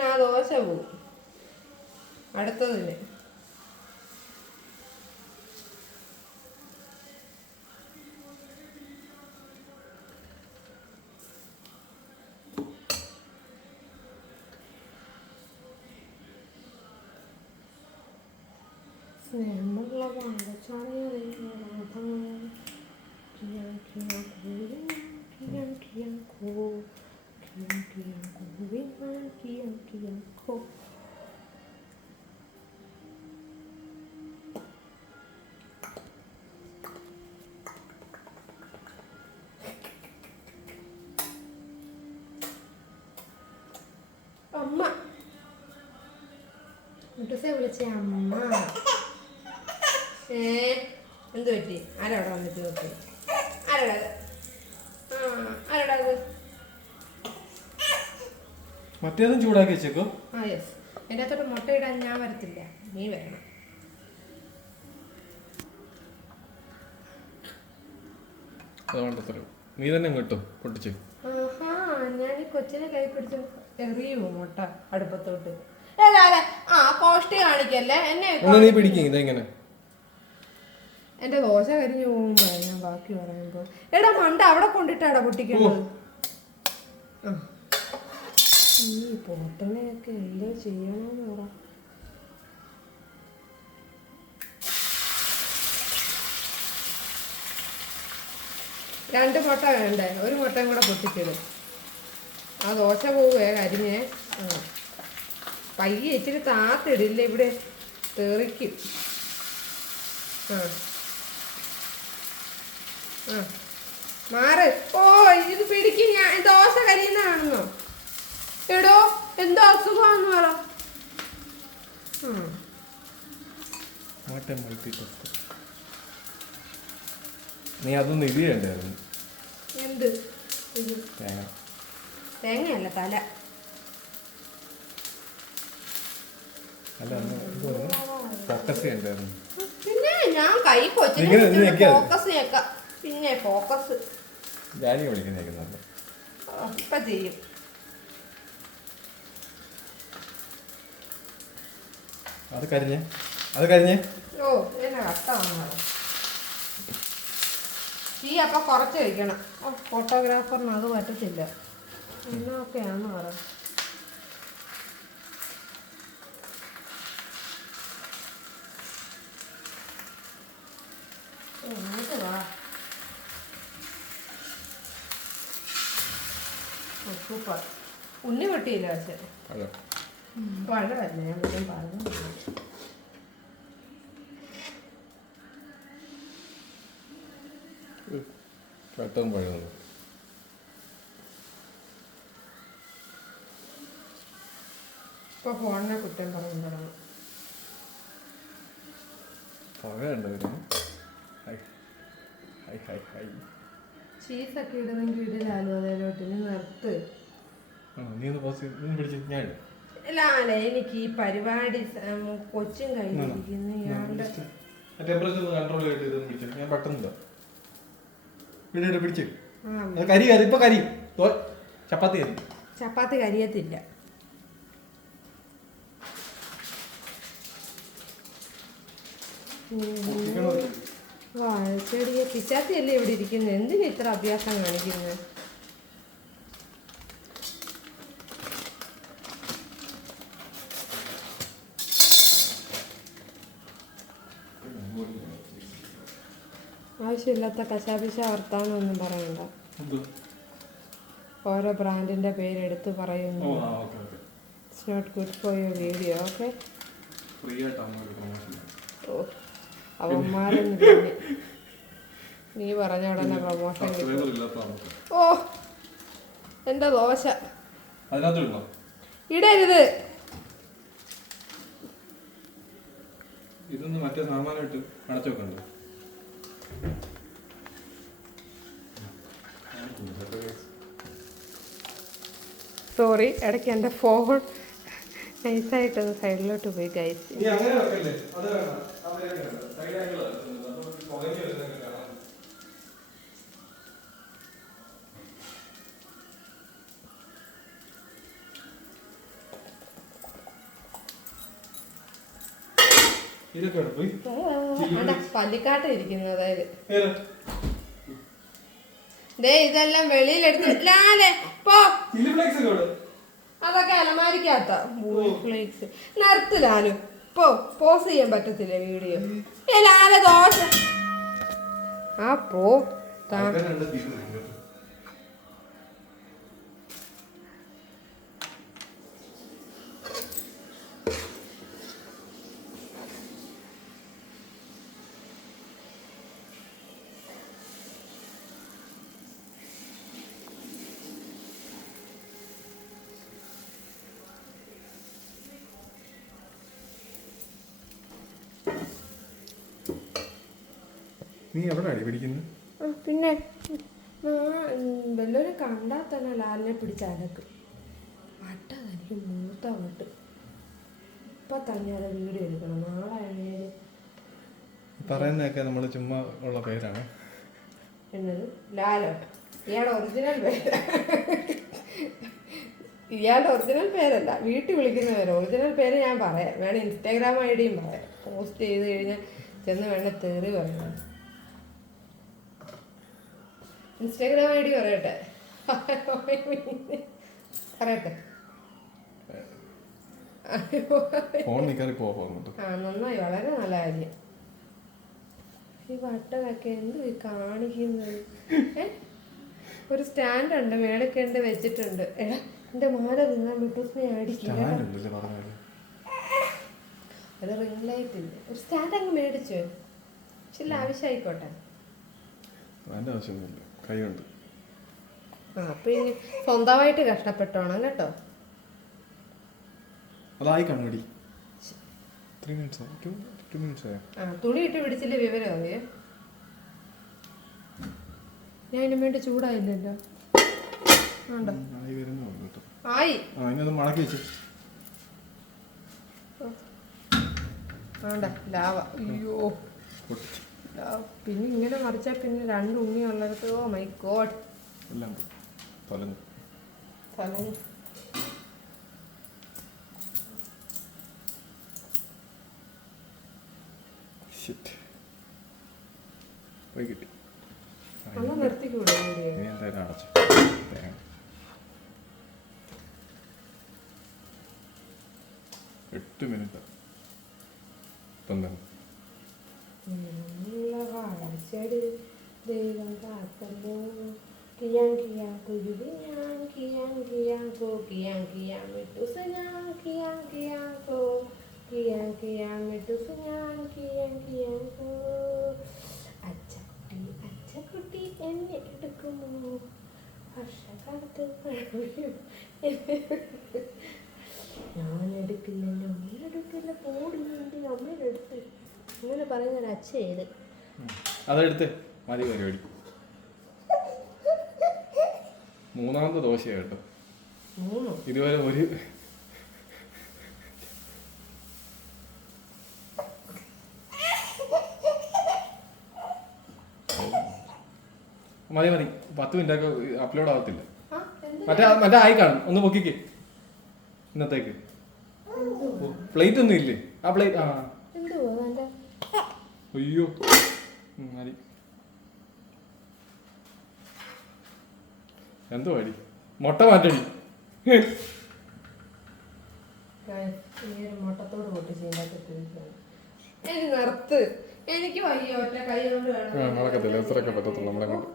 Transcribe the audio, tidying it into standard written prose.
ആ ദോശ പോവും അടുത്തതിന്. സ്നേഹമുള്ള അമ്മ മുട്ടൂസെ വിളിച്ച അമ്മ. എന്ത് പറ്റി? ആരോടെ വന്നിട്ട് നോക്കി? ആരോടാ അത്? ആരോടാ അത്? മറ്റേതും ചൂടാക്കി വെച്ചേക്കോ. ആ യെസ്, എൻ്റെ അകത്തോട്ട് മുട്ടയിടാൻ ഞാൻ വരത്തില്ല, നീ വരണം. നീ തന്നെ കിട്ടും പൊട്ടിച്ച്. ഞാൻ ഈ കൊച്ചിനെ കൈ പിടിച്ച് എറിയുമോ മുട്ട അടുപ്പത്തോട്ട്? ആ കോഷ്ടി കാണിക്കല്ലേ എന്നെ. നീ പിടിക്കും ഇതെങ്ങനെ? എന്റെ ദോശ കരിഞ്ഞു പോകുമ്പോ ഞാൻ ബാക്കി പറയുമ്പോ എടാ മണ്ട അവിടെ കൊണ്ടിട്ടാടാ പൊട്ടിക്കേണ്ടത്. ഈ പൊട്ടനെയൊക്കെ എന്തോ ചെയ്യണമെന്ന് പറ. രണ്ട് മുട്ട വേണ്ടേ? ഒരു മുട്ടയും കൂടെ പൊട്ടിച്ചിടും. ആ ദോശ പോവേ കരിഞ്ഞേ. പയ്യെ ഇച്ചിരി താത്തിടില്ല, ഇവിടെ തെറിക്കും. മാറ്. ഓ ഇത് പിടിക്കും. ഞാൻ ദോശ കരിയുന്നതാണെന്നോ? എടോ എന്തോ അസുഖമാണെന്ന് പറ. നീ അതൊന്നും ഇരിയണ്ടായിരുന്നു. എന്ത് തേങ്ങയല്ല തല. പിന്നെ ഞാൻ കൈ കൊച്ചിനെ ഫോക്കസ് ചേക്കാം. പിന്നെ ഫോക്കസ് ഇപ്പൊ ചെയ്യും. ഓ എന്നെ കഷ്ടമാണ്. ഈ അപ്പൊ കുറച്ച് കഴിക്കണം. ഫോട്ടോഗ്രാഫറിന് അത് പറ്റത്തില്ല. എന്നൊക്കെയാന്ന് പറ. സൂപ്പർ. ഉണ്ണി പൊട്ടിയില്ല പക്ഷെ പഴമല്ലേ, ഞാൻ പിന്നെ പറഞ്ഞു. ഇപ്പൊ ഫോണിനെ കുറ്റം പറഞ്ഞു തുടങ്ങും. ചീസൊക്കെ ഇടുന്നെങ്കിൽ ഇടില്ലാലോ അതിലോട്ട്. ഇനി നിർത്ത്. അല്ലേ എനിക്ക് ഈ പരിപാടി കൊച്ചും കഴിഞ്ഞിരിക്കുന്നു. ഇയാളുടെ ചപ്പാത്തി കരിയത്തില്ല. ചെറിയ പിച്ചാത്തിയല്ലേ ഇവിടെ ഇരിക്കുന്നത്? എന്തിനാ ഇത്ര അഭ്യാസം കാണിക്കുന്നത്? ആവശ്യമില്ലാത്ത കശാപിശ വർത്താനൊന്നും പറയണ്ട. ഓരോ ബ്രാൻഡിന്റെ പേരെടുത്ത് പറയുന്നു. It's not good for your video. Okay. ഓ അവന്മാരെന്ന് നീ പറഞ്ഞ ഉടനെ പ്രമോഷൻ കിട്ടും. ഓ എന്റെ ദോശ ഇടരുത്. ഇതൊന്ന് മറ്റേ സാമാനായിട്ട് അടച്ചു വെക്കണ്ടോ? സോറി, ഇടയ്ക്ക് എൻ്റെ ഫോൺ നൈസായിട്ടൊന്ന് സൈഡിലോട്ട് പോയി ഗൈസ്. ഇതൊക്കെ അവിടെ പോയി പല്ലിക്കാട്ട് ഇരിക്കുന്നു അതായത് ഏതാ? ദേ ഇതെല്ലാം വെളിയിലെടുത്ത് ലാലെ പോ. ചില്ലി ഫ്ലേക്സ് ഒക്കെ അവിടെ. അതൊക്കെ അലമാരിക്കാത്ത ഫ്ലേക്സ് നിർത്തിലാലും പോ. പോസ് ചെയ്യാൻ പറ്റത്തില്ല വീഡിയോ. ലാലെ ദോശ ആ പോ. ആൾക്കാര് കണ്ടാ തീരുന്നു ഇങ്ങോട്ട്. നീ എവിടെ അടി പിടിക്കുന്നത്? പിന്നെ വല്ലവരും കണ്ടാൽ തന്നെ ലാലിനെ പിടിച്ച് അലക്കും. വട്ട തനിക്ക് മൂത്ത വട്ട്. ഇപ്പൊ തന്നെ അത് വീഡിയോ എടുക്കണം. നാളെ ആണെങ്കിൽ പറയുന്നതൊക്കെ നമ്മൾ ചുമ്മാ ഉള്ള പേരാണ്. എന്നത് ലാലോ ഇയാളുടെ ഒറിജിനൽ പേര്. ഇയാളുടെ ഒറിജിനൽ പേരല്ല, വീട്ടിൽ വിളിക്കുന്ന പേര്. ഒറിജിനൽ പേര് ഞാൻ പറയാം. വേണം ഇൻസ്റ്റാഗ്രാം ഐഡിയും പറയാം. പോസ്റ്റ് ചെയ്ത് കഴിഞ്ഞാൽ ചെന്ന് വേണ്ട തെറി പറയണം. ഇൻസ്റ്റാഗ്രാം ഐ ഡി പറയട്ടെ? പറയട്ടെ? ഫോൺ നിൽക്കാറി പോകുന്നുണ്ട്. ആ നന്നായി, വളരെ നല്ല കാര്യം. ഈ വട്ടമൊക്കെ എന്ത് കാണിക്കുന്നത്? ഒരു സ്റ്റാൻഡ് ഉണ്ട്, മേളിക്കണ്ട് വെച്ചിട്ടുണ്ട്. എടാ എന്റെ മാല തിന്നാൻ മിട്ടൂസിനെ അടിക്കില്ല. ഒരു റിംഗ് ലൈറ്റ് ഇല്ല, ഒരു സ്റ്റാൻഡ് അങ്ങ് മേടിച്ചു. ചില ആവശ്യമായിക്കോട്ടെ. അതിന്റെ ആവശ്യമൊന്നുമില്ല, കൈയുണ്ട്. ആ അപ്പൊ ഇനി സ്വന്തമായിട്ട് കഷ്ടപ്പെട്ടോണം കേട്ടോ. അതായി കണ്ണുടി 3 minutes 2 minutes ആയോ? ആ തുണി ഇട്ട് പിടിച്ചില്ലേ വിവരം അറിയേ. ഞാൻ ഇതിനു വേണ്ടി ചൂടായില്ലല്ലോ. ആയി വരുന്നുള്ളൂ കേട്ടോ. ആയി ഇനി അത് മടക്കി വെച്ച്. വേണ്ട ലാവ. അയ്യോ പിന്നെ ഇങ്ങനെ മറിച്ചാൽ പിന്നെ 2 ഉണ്ണി ഉള്ളിടത്ത്. ഓ മൈ ഗോഡ്, എല്ലാം തലങ്ങും. പോയി കിട്ടി. ഒന്ന് നിർത്തിക്കൂടെ? ഇനി എന്തായാലും അടച്ചു. 8 മിനിറ്റ് തന്നെ. വാഴച്ചെടി ദൈവം കാത്തല്ലോ. കിയാൻ കിയാൻ കുരുവി ഞാൻ, കിയാൻ കിയാൻ കോ, കിയാൻ കിയാൻ മിട്ടൂസ ഞാൻ, കിയാൻ കിയാൻ കോ, കിയാൻ കിയാൻ മിട്ടൂസ ഞാൻ, കിയാൻ കിയാൻ കോ. അച്ചക്കുട്ടി അച്ചക്കുട്ടി എന്നെ എടുക്കുമോ വർഷക്കാലത്ത്? ഞാൻ എടുക്കില്ല, നമ്മളെടുക്കില്ല. പോടുന്നുണ്ട് അമ്മയുടെ അടുത്ത് അങ്ങനെ പറയുന്ന അച്ഛ ചെയ്ത് അതെടുത്ത് മതി പരിപാടി. 3ാമത്തെ ദോശയാണ് കേട്ടോ. ഇതുവരെ ഒരു മതി 10 മിനിറ്റ് അപ്ലോഡ് ആവത്തില്ല. മറ്റേ ആയി കാണും. ഒന്ന് പൊക്കിക്ക്. ഇന്നത്തേക്ക് പ്ലേറ്റ് ഒന്നും ഇല്ലേ? ആ പ്ലേറ്റ് അയ്യോ മതി. എന്തോ അടി മുട്ട മാറ്റടി. മുട്ടത്തോട് പൊട്ടിച്ച് നിർത്ത്. എനിക്ക് വയ്യ, ഒറ്റ കൈ കൊണ്ട് നടക്കത്തില്ല. എത്രയൊക്കെ പറ്റത്തുള്ളൂ നമ്മളെ കൊണ്ട്.